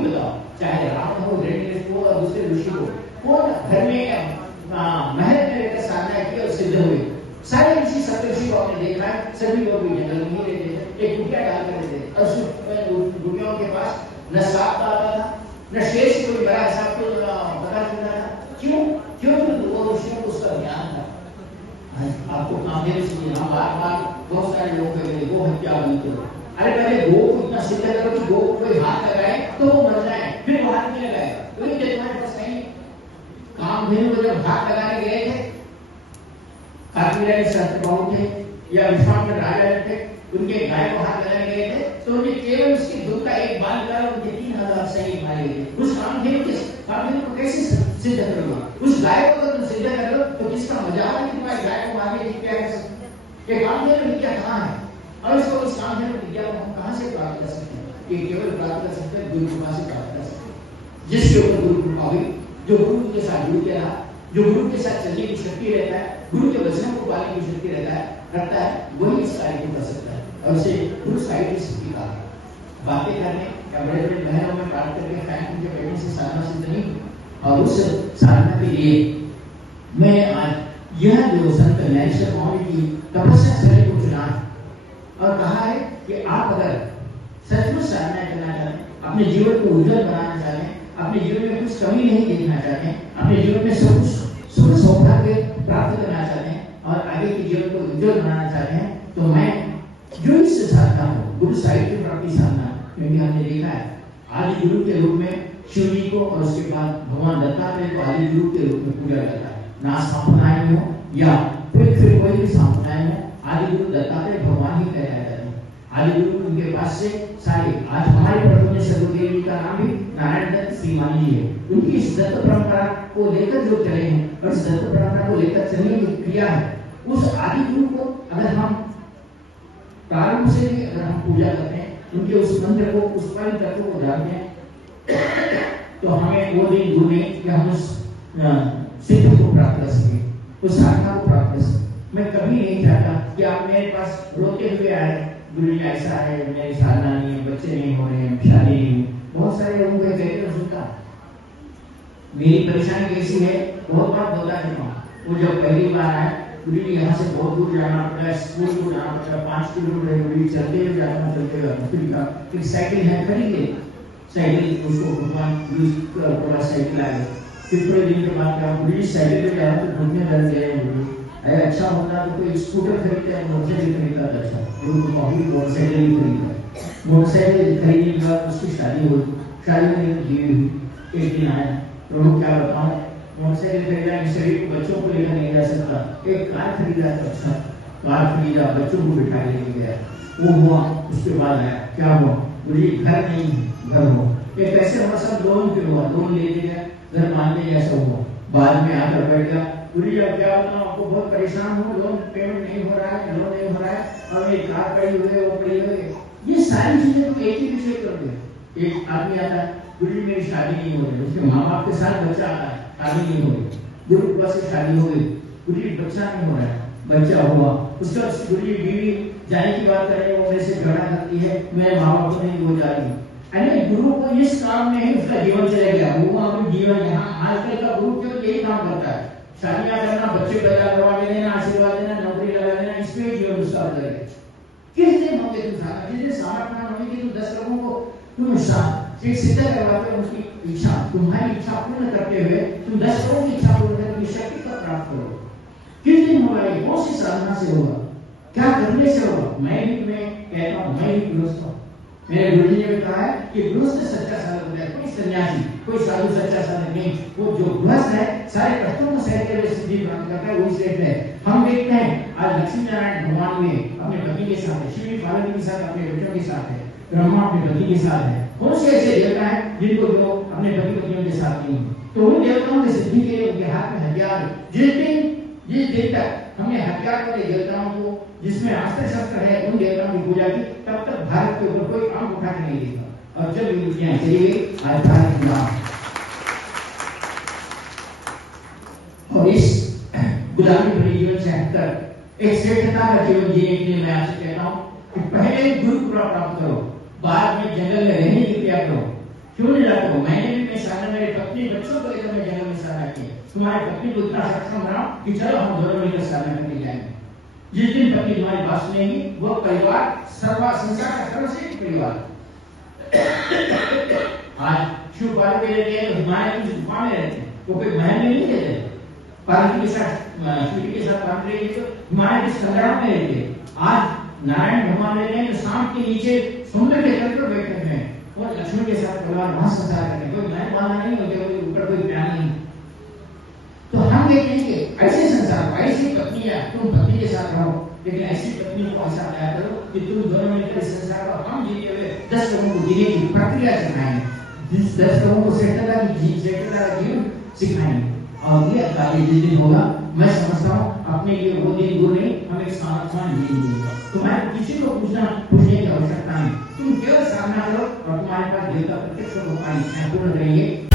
भी बताओ, चाहे रावण हो, हिरण्यकशिपु हो और दूसरे ऋषि हो, कौन घर में महल में रहकर साधना की और सिद्ध हुए? सारे ऋषि सप्तऋषि को आपने देखा है, सभी लोग भी जंगल में ही रहते थे, एक कुटिया डाल कर रहते थे, और कुटियों के पास न सांप आता था, न शेर से कोई बड़ा सांप को पता चलता था। क्यों? क्योंकि वो ऋषियों को उसका ज्ञान था। आपको कामदेव से यहाँ बार-बार बहुत सारे लोग कहेंगे गो हत्या हुई तो, अरे पहले गो को इतना सिद्ध करो कि गो को कोई हाथ लगाए तो वो मर जाए, फिर वो हाथ नहीं लगाएगा। तो ये तुम्हारे पास नहीं। कामधेनु को जब हाथ लगाने गए थे, कार्तिकेय सहस्त्रबाहु थे या विश्वामित्र राजा थे, उनके गाय को हाथ लगाने गए थे, तो उन्हें केवल उसके दुख का एक बाल निकाला, उनके 3000 सैनिक मारे गए। उस कामधेनु को कैसे सिद्ध करोगे? उस गाय को अगर तुम सिद्ध कर लो तो किसका मजाक है कि तुम्हारी गाय को मारने की क्या कर सकते? ये कामधेनु विद्या कहाँ है? और इसको उस कामधेनु विद्या को हम कहाँ से प्राप्त कर सकते हैं? ये केवल प्राप्त कर सकते हैं गुरु कृपा से प्राप्त कर सकते हैं। जिसके ऊपर गुरु कृपा हुई, जो गुरु के साथ जुड़ के रहा, जो गुरु के साथ चलने की शक्ति रहता है, गुरु के वचनों को पालने की शक्ति रखता है, वही इस कार्य को कर सकता है। और उसे गुरु साहित्य की शक्ति कहा। बातें करने या बड़े बड़े महलों में प्राप्त करके फैन के बैठने से साधना सिद्ध नहीं। और उस साधना के लिए मैं आज यह जो संत ज्ञानेश्वर स्वामी की तपस्या स्थली को चुना और कहा है कि आप अगर सचमुच साधना करना चाहते हैं, अपने जीवन को उज्जवल बनाना चाहते हैं, अपने जीवन में कुछ कमी नहीं देखना चाहते हैं, अपने जीवन में सब कुछ सुख सौभाग्य प्राप्त करना चाहते हैं और आगे के जीवन को उज्जवल बनाना चाहते हैं, तो मैं जो इससे साधना हूँ गुरु साहित्य प्राप्ति साधना, क्योंकि हमने देखा है आदि गुरु के रूप में शिव जी को और उसके बाद भगवान दत्तात्रेय को आदि गुरु के रूप में पूजा जाता है। ना सांप्रदाय में हो या फिर कोई भी संप्रदाय में आदि गुरु दत्तात्रेय भगवान ही कहलाए जाते हैं। आदि गुरु उनके पास से सारे, आज हमारे प्रभु ने सदगुरुदेव जी का नाम भी नारायण दत्त श्रीमान जी है। उनकी इस दत्त परंपरा को लेकर जो चले हैं और इस दत्त परंपरा को लेकर चलने की क्रिया है, उस आदि गुरु को अगर हम प्रारंभ से भी अगर हम पूजा करते हैं, उनके उस मंत्र को, उस परम तत्व को जानते हैं, तो हमें वो दिन दूर नहीं कि हम उस सिद्ध को प्राप्त कर सके, उस साधना को प्राप्त कर सके। मैं कभी नहीं चाहता कि आप मेरे पास रोते हुए आए, गुरु जी ऐसा है, मेरी साधना नहीं है, बच्चे नहीं हो रहे हैं, शादी नहीं हुई। बहुत सारे लोगों को कहते हैं, सुनता मेरी परेशानी कैसी है, बहुत बार बता चुका हूँ। वो जब पहली बार आए, गुरु जी यहाँ से बहुत दूर जाना पड़ता है, स्कूल को जाना पड़ता है, 5 किलोमीटर गुरु जी चलते हुए जाना, चलते हुए फिर साइकिल है खरीद ले, साइकिल उसको भगवान पूरा साइकिल आ गया। फिर थोड़े दिन के बाद क्या, गुरु जी साइकिल पे जा रहा तो घूमने लग गए गुरु। अरे अच्छा होता तो कोई स्कूटर खरीदते हैं, मोटरसाइकिल खरीदता था। अच्छा गुरु को कभी मोटरसाइकिल ही खरीदा। मोटरसाइकिल खरीदने के बाद उसकी शादी हुई, शादी में जीवी हुई। एक दिन आया, प्रभु क्या बताऊं, मोटरसाइकिल खरीदा, शरीर को बच्चों को लेकर नहीं जा सकता, एक कार खरीदा। तो अच्छा कार खरीदा, बच्चों को बिठा के लेके गया, वो हुआ। उसके बाद आया, क्या हुआ, गुरु जी घर नहीं, घर हो। ये कैसे हुआ? सब लोन पे हुआ, लोन ले लिया, घर मानने जैसा हुआ। बाद में आकर बैठ गया, गुरु जी अब क्या बताऊं, आपको बहुत परेशान हूँ, लोन पेमेंट नहीं हो रहा है, लोन नहीं हो रहा है, और ये कार पड़ी हुई है, वो पड़ी हुई है। ये सारी चीजें तो एक ही विषय कर दे। एक आदमी आता है, गुरु जी मेरी शादी नहीं हो रही, उसके माँ बाप के साथ बच्चा आता है, शादी नहीं हो रही, गुरु कृपा से शादी हो गई, गुरु जी बच्चा नहीं हो रहा है, बच्चा हुआ। उसके बाद गुरु जी बीवी जाने की बात करें, वो मेरे से झगड़ा करती है, मेरे माँ बाप को नहीं हो जा रही। अरे गुरु को इस काम में ही उसका जीवन चला गया, वो अपना जीवन यहाँ आजकल का गुरु केवल यही काम करता है, शादियां करना, बच्चे पैदा करवा देना, आशीर्वाद देना, नौकरी लगा देना, इसमें जीवन उसका उतर गया। किस दिन होंगे तुम सारा, जिस दिन सामर्थ्य होगी कि तुम 10 लोगों को तुम सिद्ध करवाते हो, उसकी इच्छा, तुम्हारी इच्छा पूर्ण करते हुए तुम 10 लोगों की इच्छा पूर्ण करने की शक्ति का प्राप्त करो। किस दिन होगा ये? कौन सी साधना से होगा? क्या करने से होगा? मैं भी तुम्हें कहता हूँ, मैं भी गृहस्थ हूँ। मेरे गुरु जी ने कहा है कि गृहस्थ सच्चा साधक होता है, कोई सन्यासी, कोई साधु सच्चा साधक नहीं। वो जो गृहस्थ है, सारे कष्टों को सहते हुए सिद्धि प्राप्त करता है, वही श्रेष्ठ है। हम देखते हैं आज लक्ष्मी नारायण भगवान में अपने पति के साथ है, शिव पार्वती के साथ अपने बच्चों के साथ है, ब्रह्मा अपने पति के साथ है। कौन से ऐसे देवता है जिनको जो अपने पति पत्नियों के साथ नहीं? तो उन देवताओं की सिद्धि के लिए उनके हाथ में हथियार। जिस दिन तक हमने हथियार वाले देवताओं को, जिसमें अस्त्र शस्त्र है, उन देवताओं की पूजा की, तब तक भारत के ऊपर कोई आंख उठा के नहीं देखा। और जब ये दुनिया चली गई, आज भारत की और इस गुलामी भरे जीवन से हटकर एक श्रेष्ठता का जीवन जीने के लिए मैं आपसे कहता हूं कि पहले गुरु कृपा प्राप्त करो, बाद में जंगल में रहने की क्रिया करो। क्यों नहीं जाते हो? मैंने भी मैं साधना, मेरी पत्नी बच्चों को लेकर मैं जंगल में साधना की। तुम्हारी पत्नी को इतना सक्षम बनाओ कि चलो हम दोनों मिलकर साधना करके जाएंगे। जिस दिन पत्नी तुम्हारी बात सुनेगी, वो परिवार सर्वा संसार का सर्वश्रेष्ठ परिवार। आज शिव पार्वती रहते हैं तो हिमालय की गुफा में रहते हैं, वो कोई महल में नहीं रहते। पार्वती के साथ शिव के साथ पार्वती रहती तो हिमालय के संग्राम में रहते हैं। आज नारायण भगवान रहते हैं तो शाम के नीचे समुद्र के तट पर बैठे हैं और लक्ष्मण के साथ परिवार वहां संसार करते हैं। कोई महल वाला नहीं होते, कोई ऊपर कोई प्यार नहीं। तो हम देखेंगे ऐसे संसार, ऐसी पत्नियां, तुम पति के साथ रहो, लेकिन ऐसी पत्नी को ऐसा तैयार करो कि तुम दोनों मिलकर इस संसार को हम जीते हुए 10 लोगों को जीने की प्रक्रिया सिखाएंगे, 10 लोगों को सेटलता की जीवन सिखाएंगे। और ये कार्य जिस दिन होगा, मैं समझता हूँ अपने लिए वो दिन दूर नहीं, हम एक सामर्थ्यवान जीवन जिएंगे। तो मैं किसी को पूछने की आवश्यकता नहीं, तुम केवल साधना करो और तुम्हारे पास देवता प्रत्यक्ष रूप में पूर्ण करेंगे।